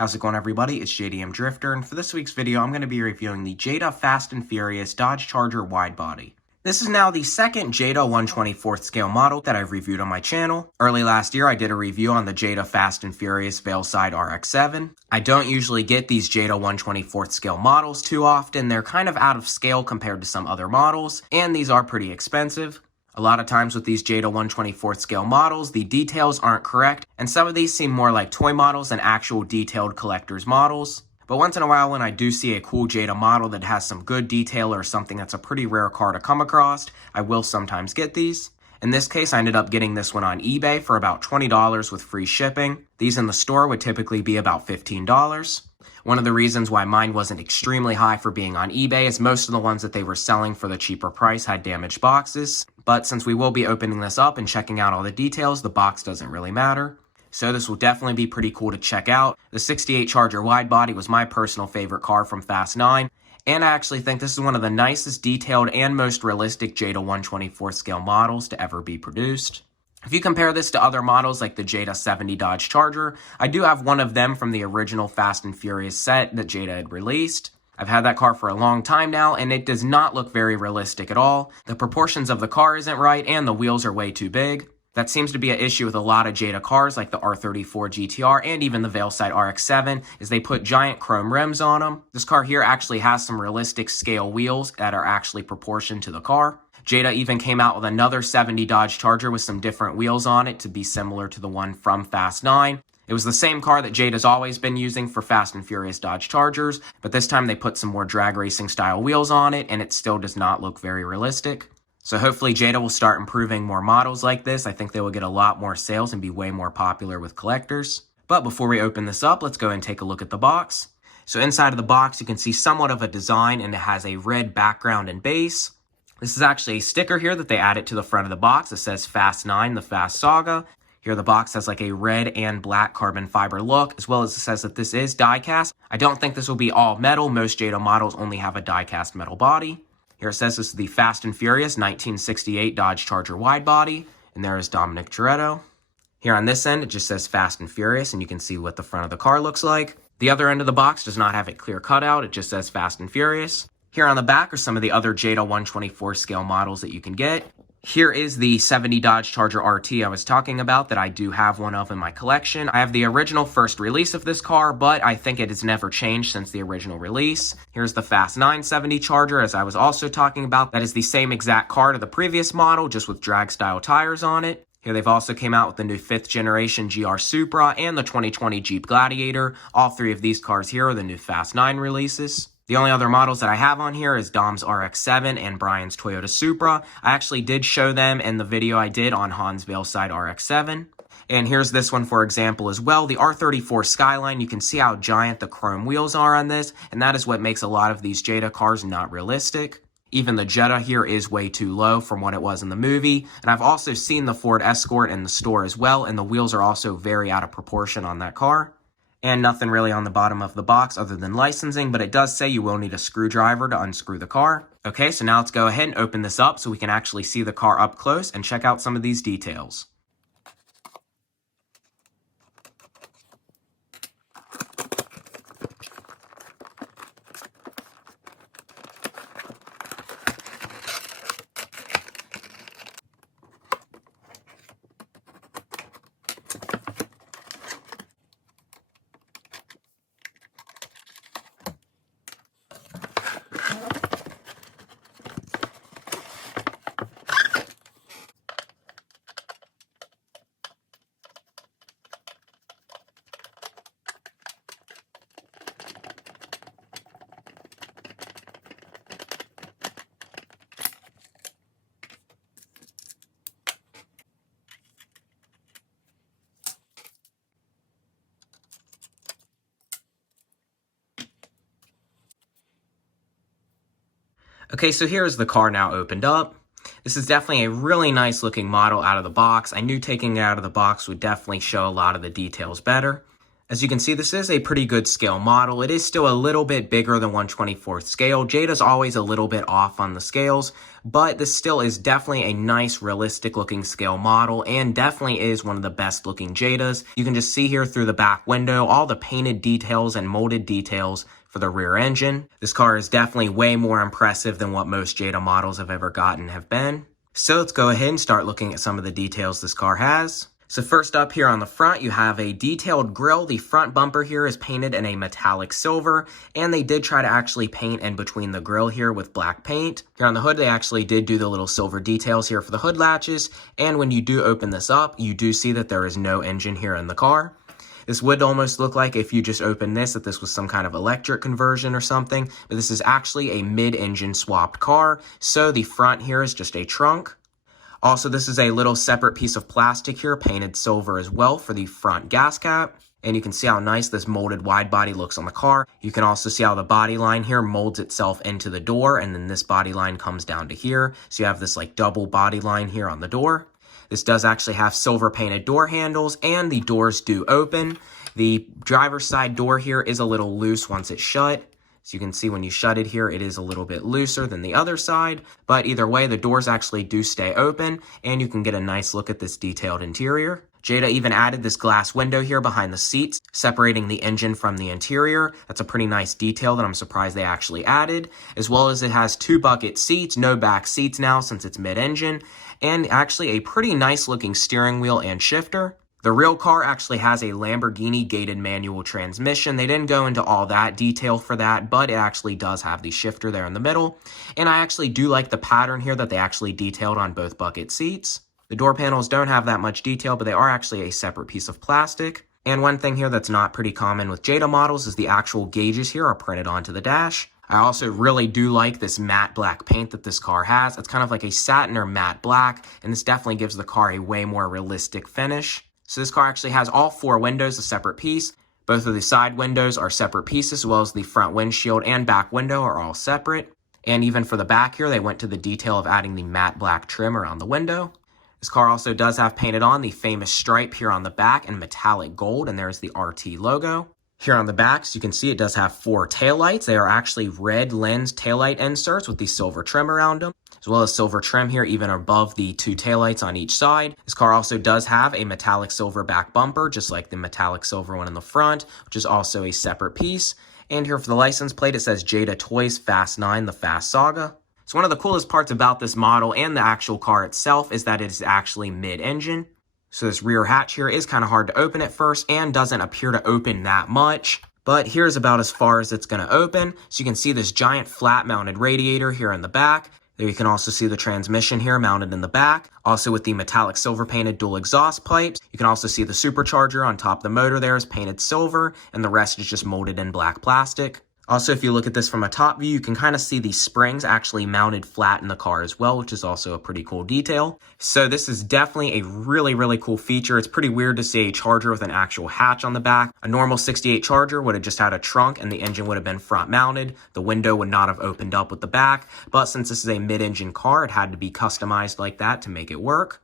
How's it going, everybody? It's JDM Drifter, and for this week's video, I'm going to be reviewing the Jada Fast and Furious Dodge Charger Widebody. This is now the second Jada 1/24th scale model that I've reviewed on my channel. Early last year, I did a review on the Jada Fast and Furious Veilside RX-7. I don't usually get these Jada 1/24th scale models too often. They're kind of out of scale compared to some other models, and these are pretty expensive. A lot of times with these Jada 1/24th scale models, the details aren't correct, and some of these seem more like toy models than actual detailed collector's models. But once in a while, when I do see a cool Jada model that has some good detail or something that's a pretty rare car to come across, I will sometimes get these. In this case, I ended up getting this one on eBay for about $20 with free shipping. These in the store would typically be about $15. One of the reasons why mine wasn't extremely high for being on eBay is most of the ones that they were selling for the cheaper price had damaged boxes. But since we will be opening this up and checking out all the details, the box doesn't really matter. So this will definitely be pretty cool to check out. The 68 Charger Widebody was my personal favorite car from Fast 9. And I actually think this is one of the nicest detailed and most realistic Jada 1/24th scale models to ever be produced. If you compare this to other models like the Jada 70 Dodge Charger, I do have one of them from the original Fast and Furious set that Jada had released. I've had that car for a long time now, and it does not look very realistic at all. The proportions of the car isn't right, and the wheels are way too big. That seems to be an issue with a lot of Jada cars like the R34 GTR and even the Veilside RX-7, is they put giant chrome rims on them. This car here actually has some realistic scale wheels that are actually proportioned to the car. Jada even came out with another 70 Dodge Charger with some different wheels on it to be similar to the one from Fast 9. It was the same car that Jada's always been using for Fast and Furious Dodge Chargers, but this time they put some more drag racing style wheels on it, and it still does not look very realistic. So hopefully Jada will start improving more models like this. I think they will get a lot more sales and be way more popular with collectors. But before we open this up, let's go and take a look at the box. So inside of the box, you can see somewhat of a design, and it has a red background and base. This is actually a sticker here that they added to the front of the box. It says Fast 9, the Fast Saga. Here the box has like a red and black carbon fiber look, as well as it says that this is die-cast. I don't think this will be all metal. Most Jada models only have a die-cast metal body. Here it says this is the Fast and Furious 1968 Dodge Charger Widebody, and there is Dominic Toretto. Here on this end, it just says Fast and Furious, and you can see what the front of the car looks like. The other end of the box does not have a clear cutout. It just says Fast and Furious. Here on the back are some of the other Jada 1/24 scale models that you can get. Here is the 70 Dodge Charger RT I was talking about that I do have one of in my collection. I have the original first release of this car, but I think it has never changed since the original release. Here's the Fast 970 Charger, as I was also talking about. That is the same exact car to the previous model, just with drag style tires on it. Here they've also came out with the new 5th generation GR Supra and the 2020 Jeep Gladiator. All three of these cars here are the new Fast 9 releases. The only other models that I have on here is Dom's RX-7 and Brian's Toyota Supra. I actually did show them in the video I did on Han's Veilside RX-7. And here's this one, for example, as well. The R34 Skyline, you can see how giant the chrome wheels are on this, and that is what makes a lot of these Jada cars not realistic. Even the Jetta here is way too low from what it was in the movie. And I've also seen the Ford Escort in the store as well, and the wheels are also very out of proportion on that car. And nothing really on the bottom of the box other than licensing, but it does say you will need a screwdriver to unscrew the car. Okay, so now let's go ahead and open this up so we can actually see the car up close and check out some of these details. Okay, so here's the car now opened up. This is definitely a really nice looking model out of the box. I knew taking it out of the box would definitely show a lot of the details better. As you can see, this is a pretty good scale model. It is still a little bit bigger than 1/24th scale. Jada's always a little bit off on the scales, but this still is definitely a nice, realistic looking scale model and definitely is one of the best looking Jadas. You can just see here through the back window all the painted details and molded details for the rear engine. This car is definitely way more impressive than what most Jada models I've ever gotten have been. So let's go ahead and start looking at some of the details this car has. So first up here on the front, you have a detailed grille. The front bumper here is painted in a metallic silver, and they did try to actually paint in between the grille here with black paint. Here on the hood, they actually did do the little silver details here for the hood latches, and when you do open this up, you do see that there is no engine here in the car. This would almost look like if you just opened this, that this was some kind of electric conversion or something, but this is actually a mid-engine swapped car, so the front here is just a trunk. Also, this is a little separate piece of plastic here, painted silver as well for the front gas cap. And you can see how nice this molded wide body looks on the car. You can also see how the body line here molds itself into the door, and then this body line comes down to here. So you have this like double body line here on the door. This does actually have silver painted door handles, and the doors do open. The driver's side door here is a little loose once it's shut. So you can see when you shut it here, it is a little bit looser than the other side, but either way, the doors actually do stay open, and you can get a nice look at this detailed interior. Jada even added this glass window here behind the seats, separating the engine from the interior. That's a pretty nice detail that I'm surprised they actually added, as well as it has 2 bucket seats, no back seats now since it's mid-engine, and actually a pretty nice looking steering wheel and shifter. The real car actually has a Lamborghini gated manual transmission. They didn't go into all that detail for that, but it actually does have the shifter there in the middle. And I actually do like the pattern here that they actually detailed on both bucket seats. The door panels don't have that much detail, but they are actually a separate piece of plastic. And one thing here that's not pretty common with Jada models is the actual gauges here are printed onto the dash. I also really do like this matte black paint that this car has. It's kind of like a satin or matte black, and this definitely gives the car a way more realistic finish. So this car actually has all 4 windows a separate piece. Both of the side windows are separate pieces, as well as the front windshield and back window are all separate. And even for the back here, they went to the detail of adding the matte black trim around the window. This car also does have painted on the famous stripe here on the back in metallic gold, and there's the RT logo. Here on the back, so you can see it does have 4 taillights. They are actually red lens taillight inserts with the silver trim around them, as well as silver trim here even above the 2 taillights on each side. This car also does have a metallic silver back bumper, just like the metallic silver one in the front, which is also a separate piece. And here for the license plate, it says Jada Toys Fast 9, the Fast Saga. So one of the coolest parts about this model and the actual car itself is that it is actually mid-engine. So this rear hatch here is kind of hard to open at first and doesn't appear to open that much. But here's about as far as it's going to open. So you can see this giant flat mounted radiator here in the back. There you can also see the transmission here mounted in the back. Also with the metallic silver painted dual exhaust pipes. You can also see the supercharger on top of the motor there is painted silver, and the rest is just molded in black plastic. Also, if you look at this from a top view, you can kind of see the springs actually mounted flat in the car as well, which is also a pretty cool detail. So this is definitely a really, really cool feature. It's pretty weird to see a Charger with an actual hatch on the back. A normal 68 Charger would have just had a trunk and the engine would have been front mounted. The window would not have opened up with the back, but since this is a mid-engine car, it had to be customized like that to make it work.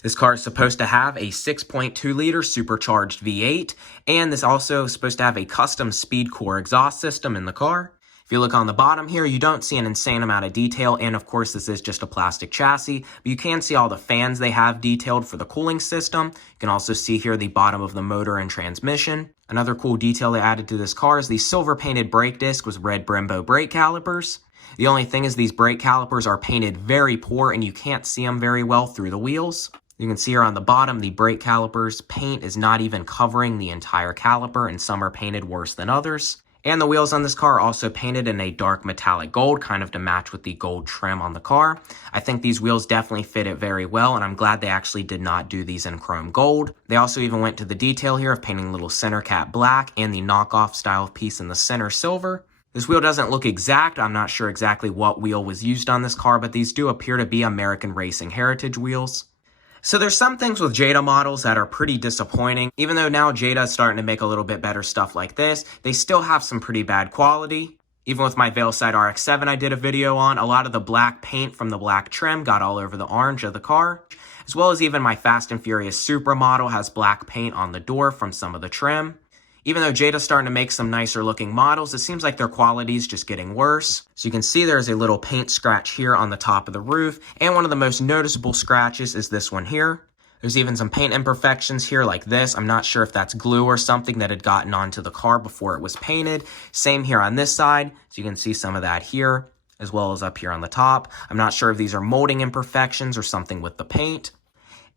This car is supposed to have a 6.2-liter supercharged V8, and this also is supposed to have a custom speed core exhaust system in the car. If you look on the bottom here, you don't see an insane amount of detail, and of course this is just a plastic chassis, but you can see all the fans they have detailed for the cooling system. You can also see here the bottom of the motor and transmission. Another cool detail they added to this car is the silver painted brake disc with red Brembo brake calipers. The only thing is these brake calipers are painted very poor and you can't see them very well through the wheels. You can see here on the bottom, the brake calipers paint is not even covering the entire caliper, and some are painted worse than others. And the wheels on this car are also painted in a dark metallic gold, kind of to match with the gold trim on the car. I think these wheels definitely fit it very well, and I'm glad they actually did not do these in chrome gold. They also even went to the detail here of painting little center cap black and the knockoff style piece in the center silver. This wheel doesn't look exact. I'm not sure exactly what wheel was used on this car, but these do appear to be American Racing Heritage wheels. So there's some things with Jada models that are pretty disappointing. Even though now Jada is starting to make a little bit better stuff like this, they still have some pretty bad quality. Even with my Veilside RX-7 I did a video on, a lot of the black paint from the black trim got all over the orange of the car. As well as even my Fast and Furious Supra model has black paint on the door from some of the trim. Even though Jada's starting to make some nicer looking models, it seems like their quality is just getting worse. So you can see there's a little paint scratch here on the top of the roof, and one of the most noticeable scratches is this one here. There's even some paint imperfections here like this. I'm not sure if that's glue or something that had gotten onto the car before it was painted. Same here on this side, so you can see some of that here, as well as up here on the top. I'm not sure if these are molding imperfections or something with the paint.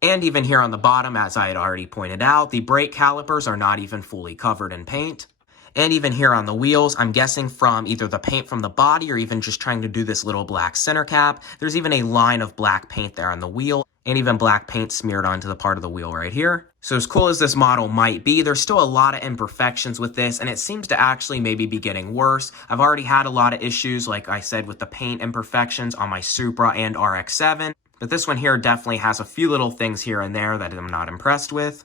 And even here on the bottom, as I had already pointed out, the brake calipers are not even fully covered in paint. And even here on the wheels, I'm guessing from either the paint from the body or even just trying to do this little black center cap, there's even a line of black paint there on the wheel, and even black paint smeared onto the part of the wheel right here. So as cool as this model might be, there's still a lot of imperfections with this, and it seems to actually maybe be getting worse. I've already had a lot of issues, like I said, with the paint imperfections on my Supra and RX-7, but this one here definitely has a few little things here and there that I'm not impressed with.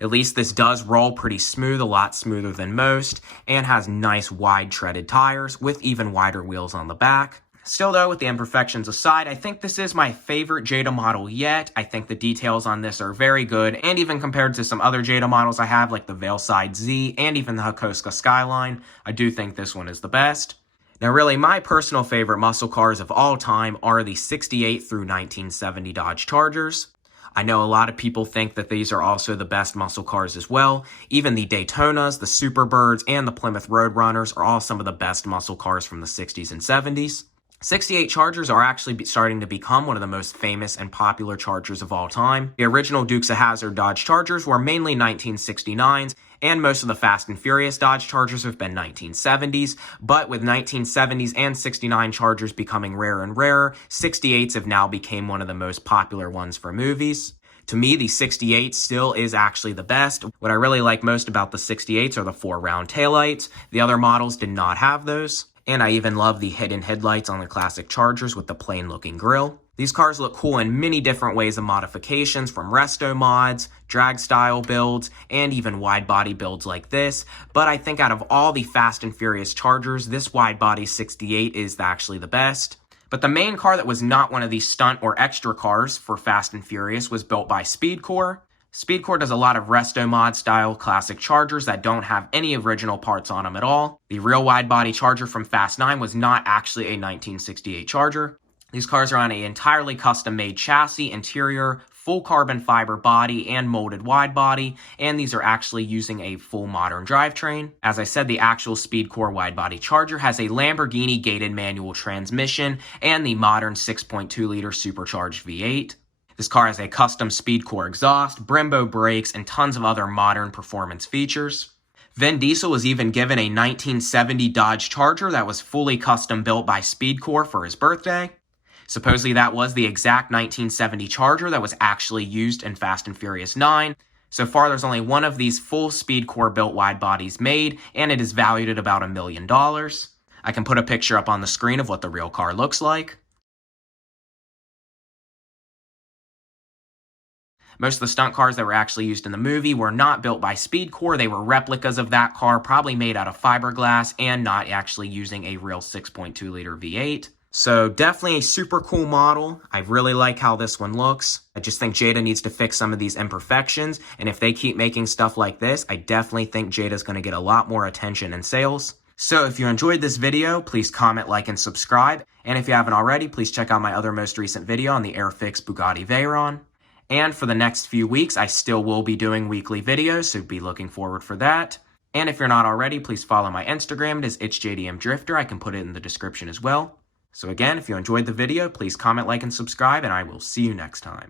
At least this does roll pretty smooth, a lot smoother than most, and has nice wide treaded tires with even wider wheels on the back. Still though, with the imperfections aside, I think this is my favorite Jada model yet. I think the details on this are very good, and even compared to some other Jada models I have, like the Veilside Z and even the Hakoska Skyline, I do think this one is the best. Now really, my personal favorite muscle cars of all time are the 68 through 1970 Dodge Chargers. I know a lot of people think that these are also the best muscle cars as well. Even the Daytonas, the Superbirds, and the Plymouth Roadrunners are all some of the best muscle cars from the 60s and 70s. 68 Chargers are actually starting to become one of the most famous and popular Chargers of all time. The original Dukes of Hazzard Dodge Chargers were mainly 1969s, and most of the Fast and Furious Dodge Chargers have been 1970s, but with 1970s and 69 Chargers becoming rarer and rarer, 68s have now become one of the most popular ones for movies. To me, the 68 still is actually the best. What I really like most about the 68s are the 4 round taillights. The other models did not have those. And I even love the hidden headlights on the classic Chargers with the plain looking grille. These cars look cool in many different ways of modifications, from resto mods, drag style builds, and even wide body builds like this. But I think out of all the Fast and Furious Chargers, this wide body 68 is actually the best. But the main car that was not one of these stunt or extra cars for Fast and Furious was built by Speedcore. Speedcore does a lot of resto mod style classic Chargers that don't have any original parts on them at all. The real wide body Charger from Fast 9 was not actually a 1968 Charger. These cars are on an entirely custom made chassis, interior, full carbon fiber body, and molded wide body, and these are actually using a full modern drivetrain. As I said, the actual Speedcore wide body Charger has a Lamborghini gated manual transmission and the modern 6.2 liter supercharged V8. This car has a custom Speedcore exhaust, Brembo brakes, and tons of other modern performance features. Vin Diesel was even given a 1970 Dodge Charger that was fully custom built by Speedcore for his birthday. Supposedly that was the exact 1970 Charger that was actually used in Fast and Furious 9. So far there's only one of these full Speedcore built wide bodies made, and it is valued at about $1 million. I can put a picture up on the screen of what the real car looks like. Most of the stunt cars that were actually used in the movie were not built by Speedcore. They were replicas of that car, probably made out of fiberglass and not actually using a real 6.2 liter V8. So definitely a super cool model. I really like how this one looks. I just think Jada needs to fix some of these imperfections. And if they keep making stuff like this, I definitely think Jada's going to get a lot more attention and sales. So if you enjoyed this video, please comment, like, and subscribe. And if you haven't already, please check out my other most recent video on the Airfix Bugatti Veyron. And for the next few weeks, I still will be doing weekly videos, so be looking forward for that. And if you're not already, please follow my Instagram. It is itsjdmdrifter. I can put it in the description as well. So again, if you enjoyed the video, please comment, like, and subscribe, and I will see you next time.